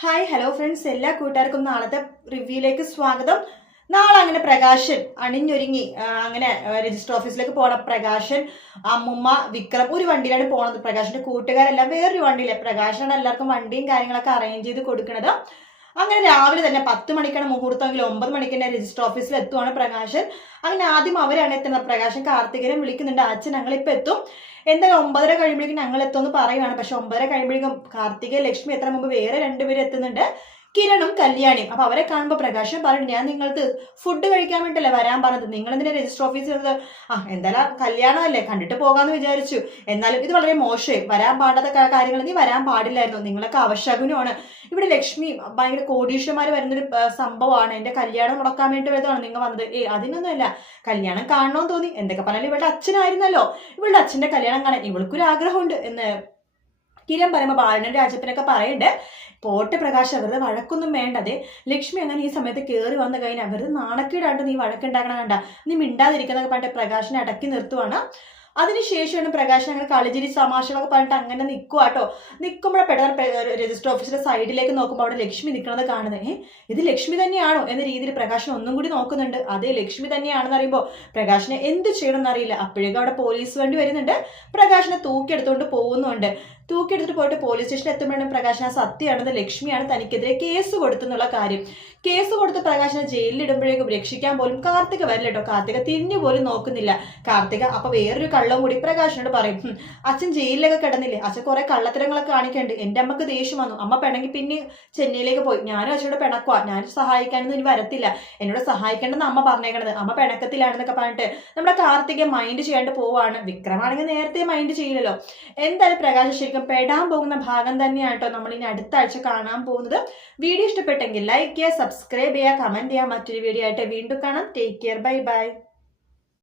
Hi hello friends, എല്ലാ കൂട്ടുകാർക്കും നാളത്തെ റിവ്യൂയിലേക്ക് സ്വാഗതം. നാളെ അങ്ങനെ പ്രകാശൻ അണിഞ്ഞൊരുങ്ങി അങ്ങനെ രജിസ്റ്റർ ഓഫീസിലേക്ക് പോകണം. പ്രകാശൻ, അമ്മുമ്മ, വിക്രം ഒരു വണ്ടിയിലാണ് പോണത്. പ്രകാശിന്റെ കൂട്ടുകാരെല്ലാം വേറൊരു വണ്ടിയിലെ. പ്രകാശാണ് എല്ലാവർക്കും വണ്ടിയും കാര്യങ്ങളൊക്കെ അറേഞ്ച് ചെയ്ത് കൊടുക്കുന്നത്. അങ്ങനെ രാവിലെ തന്നെ 10 മണിക്കാണ് മുഹൂർത്തമെങ്കിൽ 9 മണിക്ക് തന്നെ രജിസ്റ്റർ ഓഫീസിൽ എത്തുവാണ് പ്രകാശൻ. അങ്ങനെ ആദ്യം അവരാണ് എത്തുന്നത്. പ്രകാശൻ കാർത്തികനെ വിളിക്കുന്നുണ്ട്, അച്ഛൻ ഞങ്ങളിപ്പോൾ എത്തും, എന്തായാലും 9:30 കഴിയുമ്പോഴേക്കും ഞങ്ങൾ എത്തുമെന്ന് പറയുവാണ്. പക്ഷെ 9:30 കഴിയുമ്പോഴേക്കും കാർത്തിക ലക്ഷ്മി എത്ര മുമ്പ് വേറെ രണ്ടുപേരും എത്തുന്നുണ്ട്, കിരണും കല്യാണിയും. അപ്പൊ അവരെ കാണുമ്പോൾ പ്രകാശൻ പറഞ്ഞു, ഞാൻ നിങ്ങൾക്ക് ഫുഡ് കഴിക്കാൻ വേണ്ടിയല്ലേ വരാൻ പറഞ്ഞത്, നിങ്ങൾ എന്തിനാ രജിസ്റ്റർ ഓഫീസിൽ എന്തായാലും കല്യാണമല്ലേ, കണ്ടിട്ട് പോകാന്ന് വിചാരിച്ചു. എന്നാലും ഇത് വളരെ മോശമായി, വരാൻ പാടാത്ത കാര്യങ്ങൾ നീ വരാൻ പാടില്ലായിരുന്നു, നിങ്ങളൊക്കെ അവശകുനമാണ്. ഇവിടെ ലക്ഷ്മി ഭയങ്കര കോടീശ്വരന്മാർ വരുന്നൊരു സംഭവമാണ്, എന്റെ കല്യാണം മുടക്കാൻ വേണ്ടി വരുന്നതാണ് നിങ്ങൾ വന്നത്. അതിനൊന്നുമല്ല, കല്യാണം കാണണമെന്ന് തോന്നി, എന്തൊക്കെ പറഞ്ഞാലും ഇവളുടെ അച്ഛനായിരുന്നല്ലോ, ഇവളുടെ അച്ഛന്റെ കല്യാണം കാണാൻ ഇവൾക്കൊരു ആഗ്രഹമുണ്ട് എന്ന് കിരൺ പറയുമ്പോൾ ബാലനും രാജപ്പനൊക്കെ പറയണ്ടേ. പോട്ടെ പ്രകാശ്, അവരുടെ വഴക്കൊന്നും വേണ്ടതെ. ലക്ഷ്മി അങ്ങനെ ഈ സമയത്ത് കയറി വന്നു കഴിഞ്ഞാൽ അവരുടെ നാണക്കേടാണ്ട് നീ വഴക്കുണ്ടാക്കണം, കണ്ട നീ മിണ്ടാതിരിക്കുന്നൊക്കെ പറഞ്ഞിട്ട് പ്രകാശിനെ അടക്കി നിർത്തുവാണ്. അതിനുശേഷമാണ് പ്രകാശൻ അങ്ങനെ കളിച്ചിരി തമാശകളൊക്കെ പറഞ്ഞിട്ട് അങ്ങനെ നിൽക്കുവാട്ടോ. നിൽക്കുമ്പോഴേ പെട്ടെന്ന് രജിസ്റ്റർ ഓഫീസിന്റെ സൈഡിലേക്ക് നോക്കുമ്പോൾ അവിടെ ലക്ഷ്മി നിൽക്കുന്നത് കാണുന്നത്. ഇത് ലക്ഷ്മി തന്നെയാണോ എന്ന രീതിയിൽ പ്രകാശൻ ഒന്നും കൂടി നോക്കുന്നുണ്ട്. അതേ ലക്ഷ്മി തന്നെയാണെന്ന് അറിയുമ്പോൾ പ്രകാശിനെ എന്ത് ചെയ്യണമെന്ന് അറിയില്ല. അപ്പോഴേക്കും അവിടെ പോലീസ് വണ്ടി വരുന്നുണ്ട്, പ്രകാശിനെ തൂക്കിയെടുത്തുകൊണ്ട് പോകുന്നുണ്ട്. തൂക്കിയെടുത്തിട്ട് പോയിട്ട് പോലീസ് സ്റ്റേഷനിൽ എത്തുമ്പോഴാണ് പ്രകാശന സത്യമാണെന്ന്, ലക്ഷ്മിയാണ് തനിക്കെതിരെ കേസ് കൊടുത്തെന്നുള്ള കാര്യം. കേസ് കൊടുത്ത് പ്രകാശനെ ജയിലിൽ ഇടുമ്പോഴേക്കും രക്ഷിക്കാൻ പോലും കാർത്തിക വരില്ല കേട്ടോ. കാർത്തിക തിരിഞ്ഞു പോലും നോക്കുന്നില്ല. കാർത്തിക അപ്പൊ വേറൊരു കള്ളം കൂടി പ്രകാശനോട് പറയും, അച്ഛൻ ജയിലിലൊക്കെ കിടന്നില്ലേ, അച്ഛൻ കുറെ കള്ളത്തരങ്ങളൊക്കെ കാണിക്കുന്നുണ്ട്, എന്റെ അമ്മക്ക് ദേഷ്യം വന്നു, അമ്മ പിണങ്ങി പിന്നെ ചെന്നൈയിലേക്ക് പോയി, ഞാനും അച്ഛനോട് പിണക്കുവാ, ഞാൻ സഹായിക്കാനൊന്നും ഇനി വരത്തില്ല, എന്നോട് സഹായിക്കേണ്ടെന്ന് അമ്മ പറഞ്ഞേക്കണത്, അമ്മ പിണക്കത്തിലാണെന്നൊക്കെ പറഞ്ഞിട്ട് നമ്മുടെ കാർത്തിക മൈൻഡ് ചെയ്യാണ്ട് പോവാണ്. വിക്രമാണെങ്കിൽ നേരത്തെ മൈൻഡ് ചെയ്യില്ലല്ലോ. എന്തായാലും പ്രകാശ് ശരിക്കും പെടാൻ പോകുന്ന ഭാഗം തന്നെയാണ് കേട്ടോ നമ്മൾ ഇനി അടുത്ത ആഴ്ച കാണാൻ പോകുന്നത്. വീഡിയോ ഇഷ്ടപ്പെട്ടെങ്കിൽ ലൈക്ക് ചെയ്യുക, സബ്സ്ക്രൈബ് ചെയ്യുക, കമന്റ് ചെയ്യുക. മറ്റൊരു വീഡിയോ ആയിട്ട് വീണ്ടും കാണാം. Take care, bye bye.